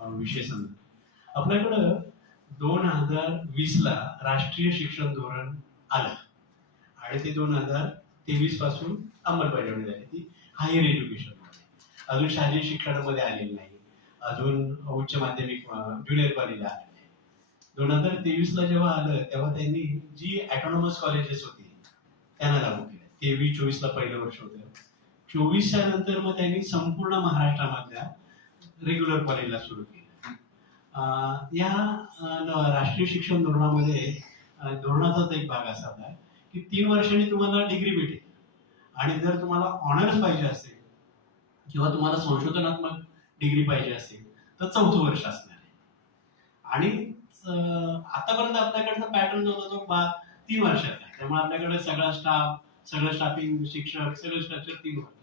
विषय संदर्भ आपल्याकडं 2020 ला राष्ट्रीय शिक्षण धोरण आलं आणि ते 2023 पासून अंमलबजावणी झाली ती हायर एज्युकेशन मध्ये. अजून शालेय शिक्षणामध्ये आलेली नाही, अजून उच्च माध्यमिक ज्युनियर कॉलेजला आले नाही. 2023 ला जेव्हा आलं तेव्हा त्यांनी जी ऑटोनॉमस कॉलेजेस होती त्यांना लागू केलं. 23-24 ला पहिलं वर्ष होतं. 24च्या नंतर मग त्यांनी संपूर्ण महाराष्ट्रामधल्या रेग्युलर कॉलेजला सुरू केलं. या राष्ट्रीय शिक्षण धोरणामध्ये धोरणाचाच एक भाग असा होता की 3 वर्षांनी तुम्हाला डिग्री भेटेल आणि जर तुम्हाला ऑनर्स पाहिजे असेल किंवा तुम्हाला संशोधनात्मक डिग्री पाहिजे असेल तर 4थं वर्ष असणार आहे. आणि आतापर्यंत आपल्याकडचा पॅटर्न जो होता तो 3 वर्षाचा आहे. त्यामुळे आपल्याकडे सगळा स्टाफ, सगळं स्टाफिंग, शिक्षक, सगळं स्ट्रक्चर 3 वर्ष.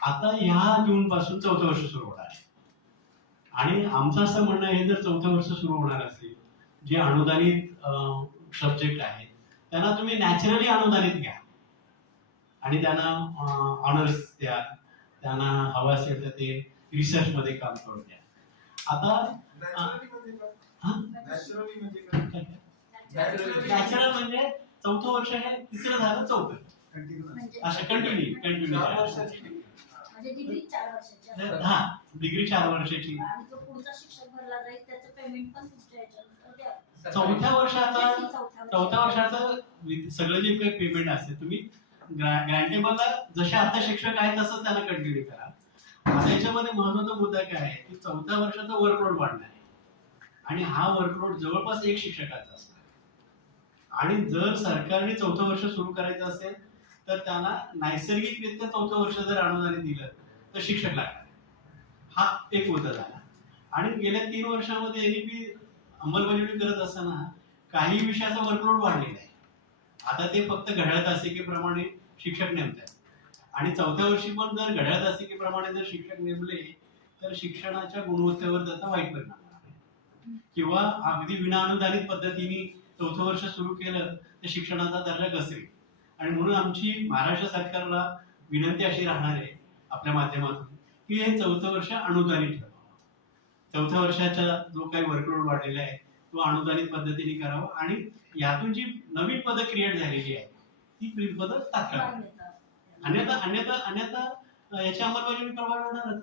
आता ह्या जून पासून 4थं वर्ष सुरू होणार आहे. आणि आमचं असं म्हणणं आहे, जर 4थं वर्ष सुरू होणार असेल, जे अनुदानित सब्जेक्ट आहेत त्यांना तुम्ही नॅचरली अनुदानित घ्या आणि त्यांना ऑनर्स द्या, त्यांना हवं असेल तर ते रिसर्च मध्ये काम करून द्या. आता नॅचरल म्हणजे 4थं वर्ष हे 3रं झालं, 4थं असं कंटिन्यू म्हणजे डिग्री 4 वर्षाची. हा, डिग्री 4 वर्षाची. आणि जो पुढचा शिक्षक भरला जाईल त्याचं पेमेंट पण तुमच्या ह्याच्यानुसार द्या. 4थ्या वर्षाचं सगळं जे काही पेमेंट असेल तुम्ही ग्रँटेबलला जसे आता शिक्षक आहेत तसंच त्यांना कंटिन्यू करा. आता याच्यामध्ये महत्वाचा मुद्दा काय आहे की 4थ्या वर्षाचा वर्कलोड वाढणार आहे आणि हा वर्कलोड जवळपास 1 शिक्षकाचा असणार. आणि जर सरकारने 4थं वर्ष सुरू करायचं असेल तर त्यांना नैसर्गिकरित्या 4थं वर्ष जर अनुदान दिलं तर शिक्षक लागणार. हा एक मुद्दा झाला. आणि गेल्या 3 वर्षामध्ये एनईपी अंमलबजावणी करत असताना काही विषयाचा वर्कलोड वाढलेला आहे. आता ते फक्त घड्याळ तासिकेप्रमाणे शिक्षक नेमतात आणि 4थ्या वर्षी पण जर घड्याळ तासिकेप्रमाणे जर शिक्षक नेमले तर शिक्षणाच्या गुणवत्तेवर त्याचा वाईट परिणाम होणार. किंवा अगदी विनाअनुदानित पद्धतीने 4थं वर्ष सुरू केलं तर शिक्षणाचा दर्जा घसरेल. आणि म्हणून आमची महाराष्ट्र सरकारला विनंती अशी राहणार आहे आपल्या माध्यमातून की हे 4थं वर्ष अनुदानित ठेवावं. 4थ्या वर्षाचा जो काही वर्कलोड वाढलेला आहे तो अनुदानित पद्धतीने करावा आणि यातून जी नवीन पदं क्रिएट झालेली आहे ती पदं तात्काळ. अन्यथा याची अंमलबजावणी करावी लागणार.